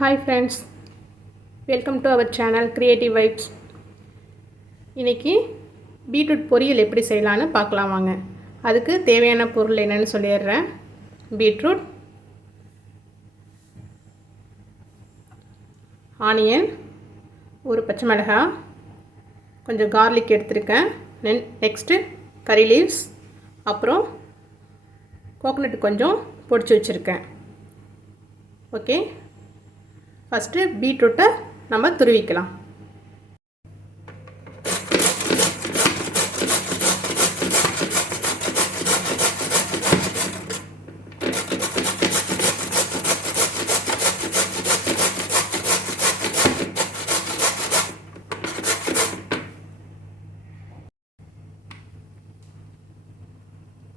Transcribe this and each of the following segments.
Hi friends, welcome to our channel Creative Vibes. இன்னைக்கு beetroot பொரியல் எப்படி செய்யலாம்னு பார்க்கலாம் வாங்க. அதுக்கு தேவையான பொருள் என்னன்னு சொல்லிடுறேன். பீட்ரூட், ஆனியன், ஒரு பச்சை மிளகாய், கொஞ்சம் garlic எடுத்துருக்கேன். நெக்ஸ்ட்டு கறி லீவ்ஸ், அப்புறம் கோகனட் கொஞ்சம் பொடிச்சு வச்சுருக்கேன். ஓகே, ஃபஸ்ட்டு பீட்ரூட்டை நம்ம துருவிக்கலாம்.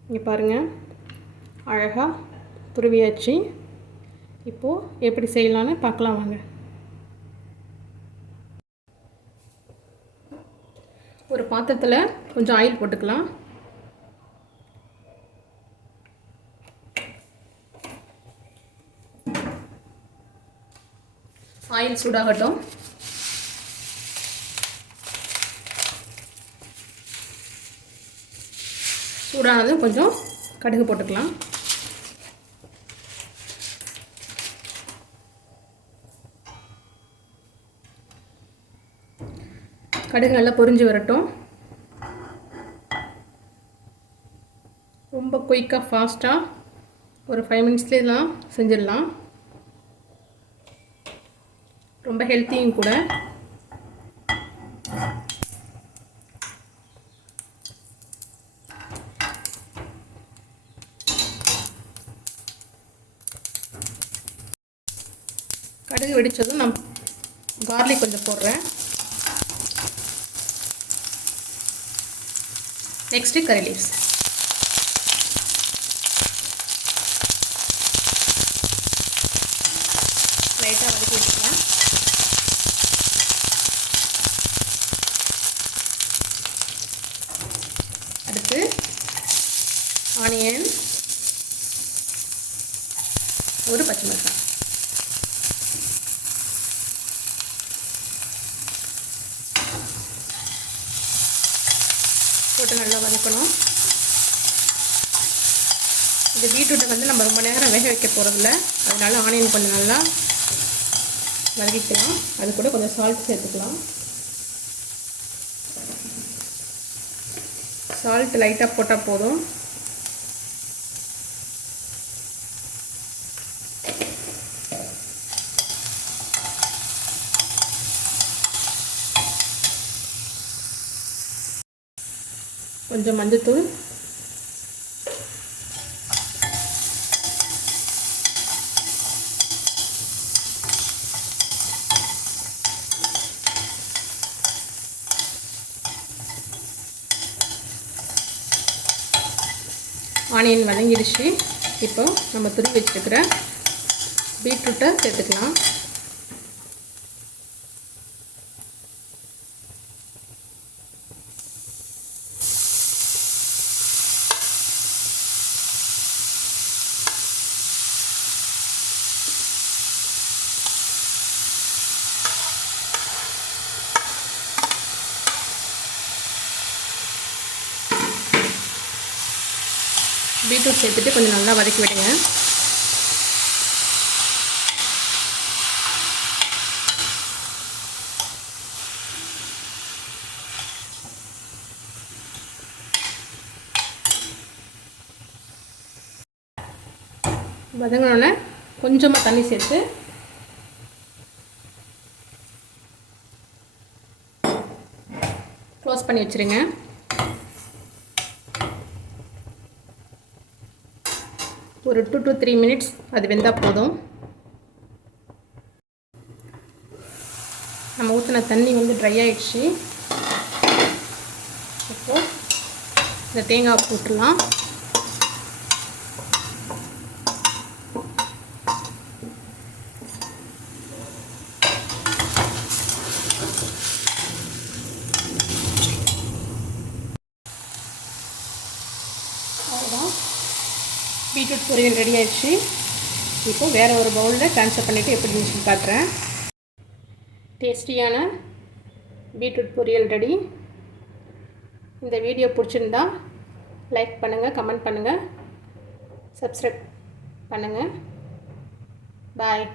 இங்கே பாருங்கள், அழகாக துருவியாச்சு. இப்போது எப்படி செய்யலான்னு பார்க்கலாம் வாங்க. ஒரு பாத்திரத்தில் கொஞ்சம் ஆயில் போட்டுக்கலாம். ஆயில் சூடாகட்டும். சூடானதும் கொஞ்சம் கடுகு போட்டுக்கலாம். கடுகு நல்லா பொரிஞ்சு வரட்டும். ரொம்ப குயிக்காக ஃபாஸ்ட்டாக ஒரு 5 மினிட்ஸ்லேயே இதெல்லாம் செஞ்சிடலாம். ரொம்ப ஹெல்த்தியும் கூட. கடுகு வெடித்ததும் நான் கார்லிக் கொஞ்சம் போடுறேன். நெக்ஸ்ட்டு கறி லீவ்ஸ். லைட்டாக வதக்கி வச்சுக்கலாம். அடுத்து ஆனியன், ஒரு பச்சை மிளகாய் போட்டு நல்லா வதக்கணும். இந்த பீட்ரூட்டை நம்ம ரொம்ப நேரம் வேக வைக்க போகிறதில்ல, அதனால ஆனியன் கொஞ்சம் நல்லா வதக்கிக்கலாம். அது கூட கொஞ்சம் சால்ட் சேர்த்துக்கலாம். சால்ட் லைட்டாக போட்டால் போதும். கொஞ்சம் மஞ்சத்தூள், ஆனியன் வதங்கிடுச்சு. இப்போ நம்ம துருவி வச்சுருக்கிற பீட்ரூட்டை சேர்த்துக்கலாம். பீட்ரூட் சேர்த்துட்டு கொஞ்சம் நல்லா வதக்கி விடுங்க. வதங்கினோடனே கொஞ்சமாக தண்ணி சேர்த்து க்ளோஸ் பண்ணி வச்சுருங்க. ஒரு 2 to 3 மினிட்ஸ் அது வெந்தால் போதும். நம்ம ஊற்றின தண்ணி ட்ரை ஆகிடுச்சு. இப்போது இந்த தேங்காய் போட்டுடலாம். அவ்வளோதான், பீட்ரூட் பொரியல் ரெடி ஆயிடுச்சு. இப்போ வேறு ஒரு பவுலில் ட்ரான்ஸ்ஃபர் பண்ணிவிட்டு எப்படி இருந்துச்சுன்னு காட்டுறேன். டேஸ்டியான பீட்ரூட் பொரியல் ரெடி. இந்த வீடியோ பிடிச்சிருந்தா லைக் பண்ணுங்கள், கமெண்ட் பண்ணுங்கள், சப்ஸ்கிரைப் பண்ணுங்கள். பாய்.